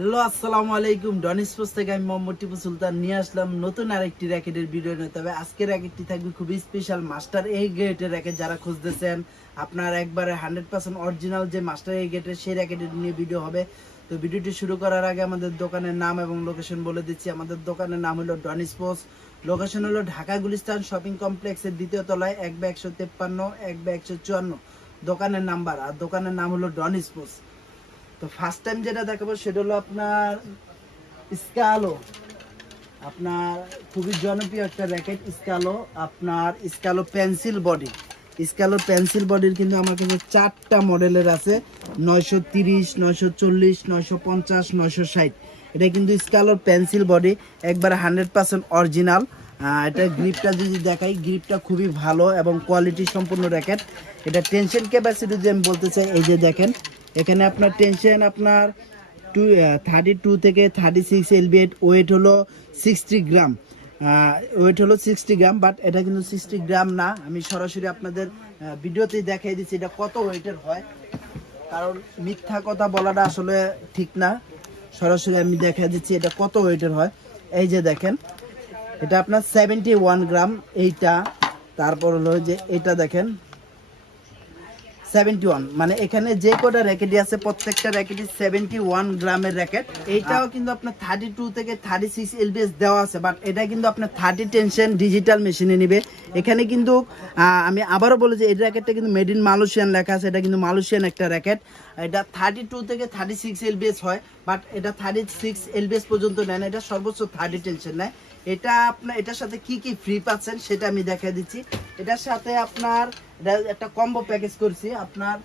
Hello আসসালামু আলাইকুম। ডন sports থেকে আমি মোহাম্মদ টিপু সুলতান নিয়ে আসলাম নতুন আরেকটি র্যাকেটের ভিডিও নিয়ে। তবে আজকের র্যাকেটটি থাকবে খুবই স্পেশাল মাস্টার এ গ্রেডের র্যাকেট। যারা খুঁজতেছেন আপনার একবারে 100% অরিজিনাল যে মাস্টার এ গ্রেডের সেই র্যাকেটের নিয়ে ভিডিও হবে। তো ভিডিওটি শুরু করার আগে আমাদের দোকানের নাম এবং লোকেশন বলে দিচ্ছি। আমাদের দোকানের নাম হলো ডন স্পোর্টস, লোকেশন হলো ঢাকা গুলিস্তান শপিং কমপ্লেক্সের দ্বিতীয় তলায় 1/153 1/154 দোকানের নাম্বার, আর দোকানের নাম হলো ডন স্পোর্টস। তো ফার্স্ট টাইম যেটা দেখাবো সেটা হলো আপনার স্কালো। আপনার খুবই জনপ্রিয় একটা র্যাকেট স্কালো। আপনার স্কালো পেন্সিল বডি, স্কালো পেন্সিল বডির কিন্তু আমার কাছে 4টা মডেলের আছে, 930, 940, 950, 960। এটা কিন্তু স্কালোর পেন্সিল বডি, একবারে 100% অরিজিনাল। এটা গ্রিপটা যদি দেখাই, গ্রিপটা খুবই ভালো এবং কোয়ালিটি সম্পূর্ণ র্যাকেট। এটা টেনশন ক্যাপাসিটি যে আমি বলতে চাই, এই যে দেখেন এখানে আপনার টেনশন আপনার 32 থেকে 36 এলবিএট, ওয়েট হলো 60 গ্রাম, ওয়েট হলো 60 গ্রাম। বাট এটা কিন্তু 60 গ্রাম না, আমি সরাসরি আপনাদের ভিডিওতেই দেখাই দিচ্ছি এটা কত ওয়েটের হয়, কারণ মিথ্যা কথা বলাটা আসলে ঠিক না। সরাসরি আমি দেখাই দিচ্ছি এটা কত ওয়েটের হয়। এই যে দেখেন এটা আপনার 71 গ্রাম এইটা। তারপর হলো যে এটা দেখেন 71, মানে এখানে যে কটা র্যাকেটই আছে প্রত্যেকটা র্যাকেটই 71 গ্রামের র্যাকেট। এইটাও কিন্তু আপনার 32 থেকে 36 এলবিএস দেওয়া আছে, বাট এটা কিন্তু আপনার 30 টেনশন ডিজিটাল মেশিনে নিবে। এখানে কিন্তু আমি আবারও বলি যে এই র্যাকেটটা কিন্তু মেড ইন মালয়েশিয়ান লেখা আছে, এটা কিন্তু মালয়েশিয়ান একটা র্যাকেট। এটা 32 থেকে 36 এলবিএস হয়, বাট এটা 36 এলবিএস পর্যন্ত নেয় না, এটা সর্বোচ্চ 30 টেনশন নেয়। এটা আপনার এটার সাথে কি কি ফ্রি পাচ্ছেন সেটা আমি দেখাই দিচ্ছি। এটার সাথে আপনার একটা কম্বো প্যাকেজ করছি। আপনার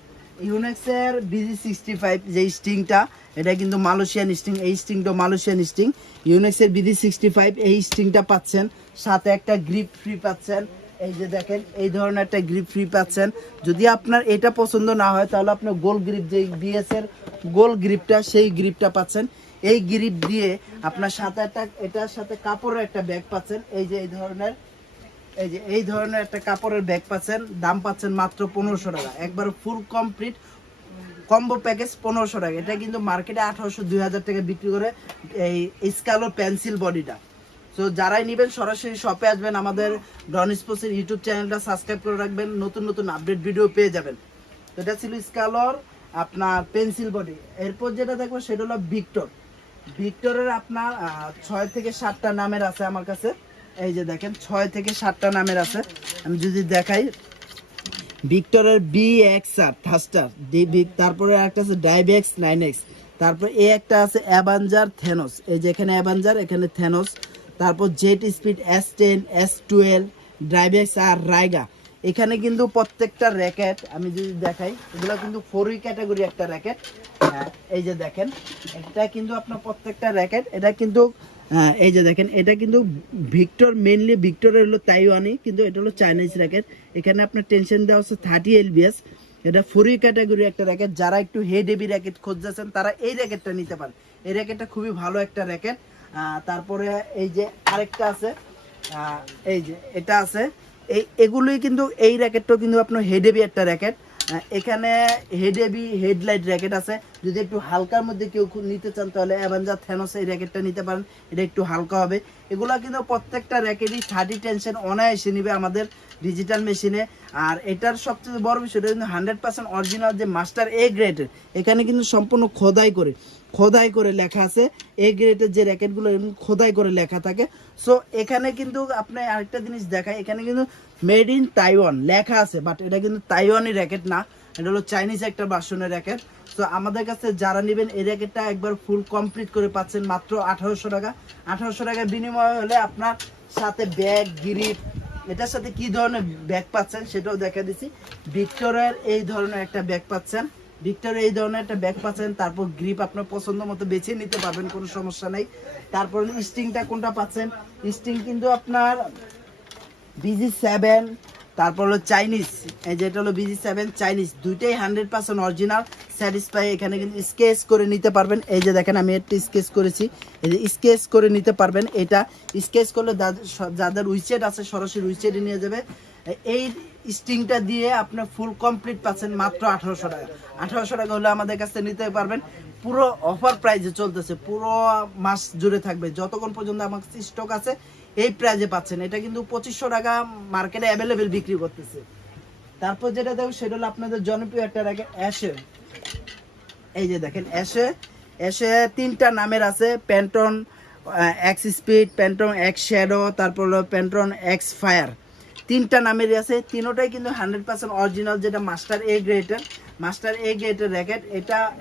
ইউনেক্সের BG65 যে স্টিংটা, এটা কিন্তু মালয়েশিয়ান স্টিং, এই স্টিংটা মালয়েশিয়ান স্টিং। ইউনেক্সের BG65 এই স্টিংটা পাচ্ছেন, সাথে একটা গ্রিপ ফ্রি পাচ্ছেন। এই যে দেখেন এই ধরনের একটা গ্রিপ ফ্রি পাচ্ছেন। যদি আপনার এটা পছন্দ না হয় তাহলে আপনার গোল গ্রিপ, যে বিএস এর গোল গ্রিপটা, সেই গ্রিপটা পাচ্ছেন। এই গ্রিপ দিয়ে আপনার সাথে একটা এটার সাথে কাপড়ের একটা ব্যাগ পাচ্ছেন। এই যে এই ধরনের একটা কাপড়ের ব্যাগ পাচ্ছেন, দাম পাচ্ছেন মাত্র 1500 টাকা। একবার ফুল কমপ্লিট কম্বো প্যাকেজ 1500 টাকা। এটা কিন্তু মার্কেটে 1800-2000 টাকা বিক্রি করে এই স্কালো পেন্সিল বডিটা। সো যারাই নেবেন সরাসরি শপে আসবেন, আমাদের ডন স্পোর্টসের ইউটিউব চ্যানেলটা সাবস্ক্রাইব করে রাখবেন, নতুন নতুন আপডেট ভিডিও পেয়ে যাবেন। তো এটা ছিল স্কালোর আপনার পেন্সিল বডি। এরপর যেটা দেখবো সেটা হলো ভিক্টর। ভিক্টরের আপনার 6 থেকে 7টা নামের আছে আমার কাছে। এই যে দেখেন 6 থেকে 7টা নামের আছে। আমি যদি দেখাই, ভিক্টরের BXR থাস্টার, তারপরে একটা আছে ডাইবেক্স 9X, তারপর একটা আছে অ্যাভাঞ্জার থেনোস। এই যে এখানে অ্যাভাঞ্জার, এখানে থেনোস। তারপর জেট স্পিড S10, S12, ডাইবেক্স আর রাইগা। এখানে কিন্তু প্রত্যেকটা র্যাকেট আমি যদি দেখাই, এগুলো কিন্তু 4 ক্যাটাগরি একটা র্যাকেট। এই যে দেখেন এটা কিন্তু আপনার প্রত্যেকটা র্যাকেট, এটা কিন্তু এই যে দেখেন এটা কিন্তু ভিক্টর, মেইনলি ভিক্টরের হলো তাইওয়ানি, কিন্তু এটা হলো চাইনিজ র্যাকেট। এখানে আপনার টেনশন দেওয়া হচ্ছে 30 এলবিএস। এটা 4 ক্যাটাগরি একটা র্যাকেট। যারা একটু হেড হেভি র্যাকেট খুঁজছেন তারা এই র্যাকেটটা নিতে পারেন। এই র্যাকেটটা খুবই ভালো একটা র্যাকেট। তারপরে এই যে আরেকটা আছে, এই যে এটা আছে। এগুলোই কিন্তু এই র্যাকেটটাও কিন্তু আপনার হেড হেভি একটা র্যাকেট। এখানে হেড হেভি হেডলাইট র্যাকেট আছে। যদি একটু হালকার মধ্যে কেউ নিতে চান তাহলে অ্যাভেঞ্জার থেনোস এই র্যাকেটটা নিতে পারেন, এটা একটু হালকা হবে। এগুলা কিন্তু প্রত্যেকটা র্যাকেটই 30 টেনশন অনায়াসে নিবে আমাদের ডিজিটাল মেশিনে। আর এটার সবচেয়ে বড় বিষয়, এটা কিন্তু 100% অরিজিনাল যে মাস্টার এ গ্রেডের, এখানে কিন্তু সম্পূর্ণ খোদাই করে লেখা আছে। এ গ্রেডের যে র্যাকেটগুলো খোদাই করে লেখা থাকে। সো এখানে কিন্তু আপনি আরেকটা জিনিস দেখায়, এখানে কিন্তু মেড ইন তাইওয়ান লেখা আছে, বাট এটা কিন্তু তাইওয়ানি র্যাকেট না, এটা হলো চাইনিজ একটা ভার্সনের র্যাকেট। তো আমাদের কাছে যারা নেবেন এই র্যাকেটটা একবার ফুল কমপ্লিট করে পাচ্ছেন মাত্র 1800 টাকা। 1800 টাকার বিনিময় হলে আপনার সাথে ব্যাগ, গ্রিপ, এটার সাথে কি ধরনের ব্যাগ পাচ্ছেন সেটাও দেখা দিচ্ছি। ভিক্টরের এই ধরনের একটা ব্যাগ পাচ্ছেন, ভিক্টরের এই ধরনের একটা ব্যাগ পাচ্ছেন। তারপর গ্রিপ আপনার পছন্দ মতো বেছে নিতে পারবেন, কোনো সমস্যা নেই। তারপর স্টিংটা কোনটা পাচ্ছেন, স্টিং কিন্তু আপনার BG7, তারপর হলো চাইনিজ, এই যেটা হলো BG7 চাইনিজ, দুইটাই 100% অরিজিনাল স্যাটিসফাই। এখানে কিন্তু স্কেচ করে নিতে পারবেন। এই যে দেখেন আমি একটা স্কেচ করেছি, এই যে স্কেচ করে নিতে পারবেন। এটা স্কেচ করলে যাদের উইচেট আছে সরাসরি উইচেটে নিয়ে যাবে। এই স্টিংটা দিয়ে আপনার ফুল কমপ্লিট পাচ্ছেন মাত্র 1800 টাকা। 1800 টাকা হলে আমাদের কাছ থেকে নিতে পারবেন। পুরো অফার প্রাইসে চলতেছে, পুরো মাস জুড়ে থাকবে, যতক্ষণ পর্যন্ত আমার স্টক আছে এই প্রাইসে পাচ্ছেন। এটা কিন্তু 2500 টাকা মার্কেটে অ্যাভেলেবেল বিক্রি করতেছে। তারপর যেটা দেখো সেটা হলো আপনাদের জনপ্রিয় একটা র্যাকেট অ্যাশে। এই যে দেখেন অ্যাশে, অ্যাশে 3টা নামের আছে, প্যান্টন এক্স স্পিড, প্যান্টন এক্স শ্যাডো, তারপর হলো প্যান্টন এক্স ফায়ার। 3টা নামেরই আছে, তিনোটাই কিন্তু 100% অরিজিনাল, যেটা মাস্টার এ গ্রেডের, মাস্টার এ গ্রেডের র্যাকেট।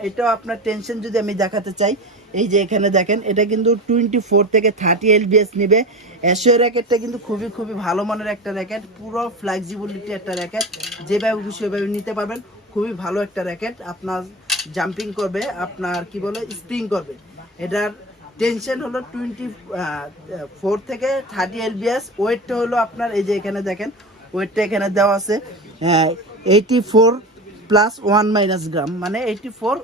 এটাও আপনার টেনশন যদি আমি দেখাতে চাই, এই যে এখানে দেখেন এটা কিন্তু 24 থেকে 30 এলবিএস নেবে। অ্যাশিও র্যাকেটটা কিন্তু খুবই ভালো মানের একটা র্যাকেট, পুরো ফ্লেক্সিবিলিটি একটা র্যাকেট, যেভাবে খুশি ওইভাবে নিতে পারবেন। খুবই ভালো একটা র্যাকেট, আপনার জাম্পিং করবে, আপনার কি বলে স্প্রিং করবে। এটার টেনশন হলো 24 থেকে 30 এলবিএস। ওয়েটটা হলো আপনার এই যে এখানে দেখেন ওয়েটটা এখানে দেওয়া আছে 84 প্লাস 1 গ্রাম, মানে 84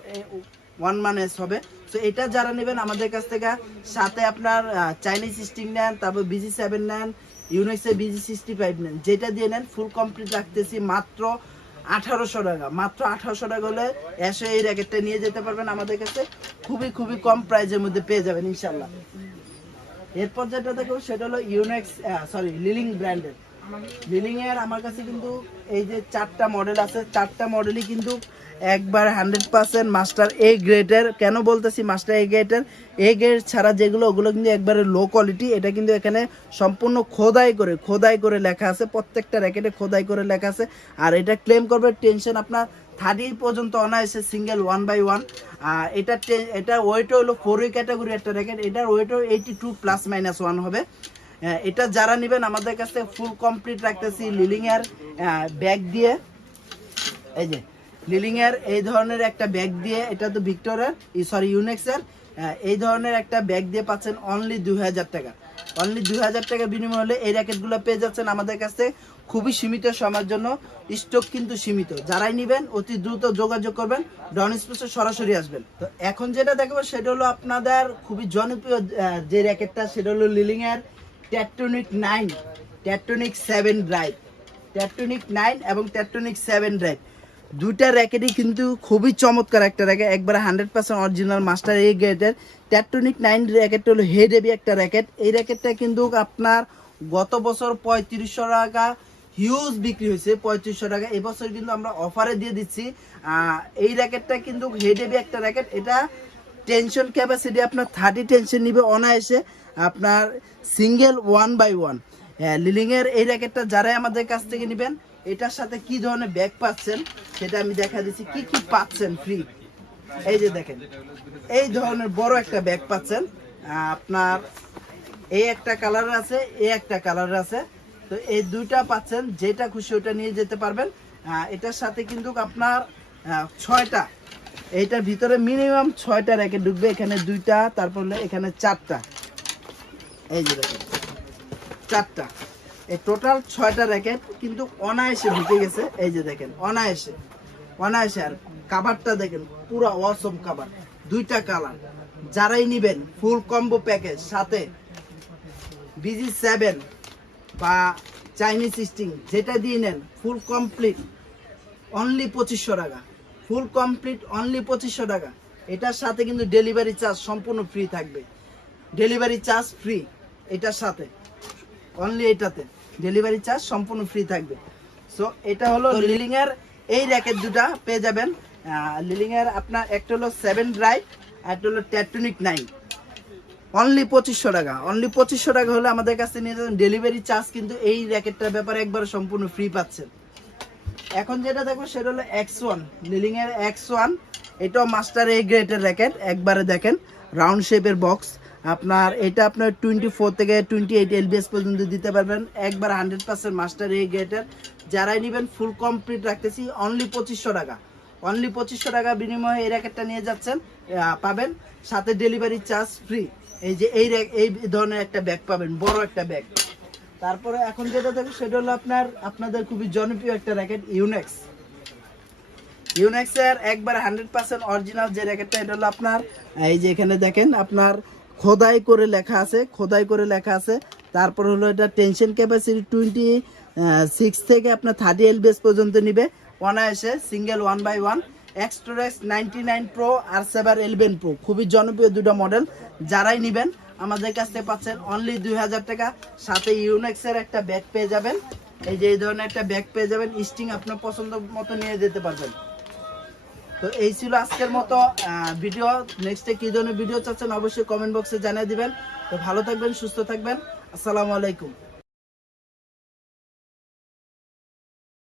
1 হবে। তো এটা যারা নেবেন আমাদের কাছ থেকে, সাথে আপনার চাইনিজ স্টিং নেন, তারপর BG7 নেন, ইউনিক্সের BG65 নেন, যেটা দিয়ে নেন ফুল কমপ্লিট রাখতেছি মাত্র 1800 টাকা। মাত্র 1800 টাকা হলে এসে এই র্যাকেটটা নিয়ে যেতে পারবেন আমাদের কাছে, খুবই কম প্রাইসের মধ্যে পেয়ে যাবেন ইনশাল্লাহ। এরপর যেটা দেখো সেটা হলো লিলিং ব্র্যান্ডের। লিলিং এর আমার কাছে কিন্তু এই যে 4টা মডেল আছে, 4টা মডেলই কিন্তু একবার 100% মাস্টার এ গ্রেডের। কেন বলতেছি মাস্টার এ গ্রেডের? এ গ্রেড ছাড়া যেগুলো ওগুলো কিন্তু একবারে লো কোয়ালিটি। এটা কিন্তু এখানে সম্পূর্ণ খোদাই করে লেখা আছে, প্রত্যেকটা র্যাকেটে খোদাই করে লেখা আছে। আর এটা ক্লেম করবে টেনশন আপনার 30 পর্যন্ত অনায়াসে সিঙ্গেল 1/1। এটা ওয়েটও হলো 4 ক্যাটাগরি একটা র্যাকেট, এটার ওয়েটও 82 +- 1 হবে। এটা যারা নেবেন আমাদের কাছে ফুল কমপ্লিট রাখতেছি লিলিং এর ব্যাগ দিয়ে। এই যে লিলিং এর এই ধরনের একটা ব্যাগ দিয়ে, এটা তো ভিক্টরের ইউনিক্সের, এই ধরনের একটা ব্যাগ দিয়ে পাচ্ছেন অনলি 2000 টাকা। অনলি 2000 টাকা বিনিময় হলে এই র্যাকেটগুলো পেয়ে যাচ্ছেন আমাদের কাছে খুবই সীমিত সময়ের জন্য। স্টক কিন্তু সীমিত, যারাই নেবেন অতি দ্রুত যোগাযোগ করবেন, ডন স্পেসে সরাসরি আসবেন। তো এখন যেটা দেখবো সেটা হলো আপনাদের খুবই জনপ্রিয় যে র্যাকেটটা, সেটা হলো লিলিং এর টেকটনিক 9, টেকটনিক 7 ড্রাইভ, টেকটনিক 9 এবং টেকটনিক 7 ড্রাইভ। দুইটা র্যাকেটই কিন্তু খুবই চমৎকার একটা র্যাকেট, একবারে 100% অরিজিনাল মাস্টার এ গ্রেডের। টেকটনিক 9 র্যাকেটটা হলো হেড হেভি একটা র্যাকেট। এই র্যাকেটটা কিন্তু আপনার গত বছর 3500 টাকা হিউজ বিক্রি হয়েছে, 3500 টাকা। এবছর কিন্তু আমরা অফারে দিয়ে দিচ্ছি। এই র্যাকেটটা কিন্তু হেড হেভি একটা র্যাকেট। এটা টেনশন ক্যাপাসিটি আপনার 30 টেনশন নিবে অনায়াসে, আপনার সিঙ্গেল 1/1। লিলিং এর এই র্যাকেটটা যারাই আমাদের কাছ থেকে নেবেন, এটার সাথে কি ধরনের ব্যাগ পাচ্ছেন সেটা আমি দেখা দিচ্ছি, কি পাচ্ছেন ফ্রি। এই যে দেখেন এই ধরনের বড় একটা ব্যাগ পাচ্ছেন, আপনার এই একটা কালার আছে, এই একটা কালার আছে। তো এই দুইটা পাচ্ছেন, যেটা খুশি ওটা নিয়ে যেতে পারবেন। এটার সাথে কিন্তু আপনার 6টা, এইটার ভিতরে মিনিমাম 6টা র্যাকেট ঢুকবে। এখানে 2টা, তারপর এখানে 4টা, এই যে দেখেন 4টা, এই টোটাল 6টা র্যাকেট কিন্তু অনায়াসে ঢুকে গেছে। এই যে দেখেন অনায়াসে। আর কাভারটা দেখেন পুরো অসম কাভার, 2টা কালার। যারাই নেবেন ফুল কম্বো প্যাকেজ, সাথে BG7 বা চাইনিজ স্টিং যেটা দিয়ে নেন ফুল কমপ্লিট অনলি 2500 টাকা, ফুল কমপ্লিট অনলি 2500 টাকা। এটার সাথে কিন্তু ডেলিভারি চার্জ সম্পূর্ণ ফ্রি থাকবে, ডেলিভারি চার্জ ফ্রি এটার সাথে, অনলি এটাতে ডেলিভারি চার্জ সম্পূর্ণ ফ্রি থাকবে। সো এটা হলো লিলিং এর এই র্যাকেট দুটা পেয়ে যাবেন। লিলিং এর আপনার একটা হলো 7 ড্রাইভ, আর একটা হলো টেকটনিক 9, অনলি 2500 টাকা। অনলি 2500 টাকা হলে আমাদের কাছে নিয়ে যাবেন। ডেলিভারি চার্জ কিন্তু এই র্যাকেটটার ব্যাপারে একবার সম্পূর্ণ ফ্রি পাচ্ছেন। এখন যেটা দেখবো সেটা হলো X1, লিলিং এর X1। এটাও মাস্টার এ গ্রেডের র্যাকেট, একবারে দেখেন রাউন্ড শেপের বক্স। আপনার এটা আপনার 24 থেকে 28 এলবিএস পর্যন্ত দিতে পারবেন, একবার 100% মাস্টার এ গ্রেডের। যারাই নেবেন ফুল কমপ্লিট রাখতেছি অনলি 2500 টাকা। অনলি 2500 টাকা বিনিময়ে এই র্যাকেটটা নিয়ে যাচ্ছেন, পাবেন সাথে ডেলিভারি চার্জ ফ্রি। এই যে এই ধরনের একটা ব্যাগ পাবেন, বড় একটা ব্যাগ। তারপরে এখন যেটা দেখো সেটা হলো আপনাদের খুবই জনপ্রিয় একটা র্যাকেট ইউনিক্সের একবার 100% অরিজিনাল যে র্যাকেটটা, এটা হলো আপনার এই যে এখানে দেখেন আপনার খোদাই করে লেখা আছে। তারপর হলো এটা টেনশন ক্যাপাসিটি 26 থেকে আপনার 30 এলবিএস পর্যন্ত নিবে অনায়াসে, সিঙ্গেল 1x1। এক্সট্রাক্স 99 প্রো আর 711 প্রো খুবই জনপ্রিয় দুটো মডেল। যারাই নেবেন আমাদের কাছ থেকে পাচ্ছেন অনলি 2000 টাকা, সাথে ইউনেক্সের একটা ব্যাগ পেয়ে যাবেন। এই যে এই ধরনের একটা ব্যাগ পেয়ে যাবেন, স্টিং আপনার পছন্দ মতো নিয়ে যেতে পারবেন। তো এই ছিল আজকের মতো ভিডিও। নেক্সটে কি ধরনের ভিডিও চাচ্ছেন অবশ্যই কমেন্ট বক্সে জানিয়ে দিবেন। তো ভালো থাকবেন, সুস্থ থাকবেন, আসসালামু আলাইকুম।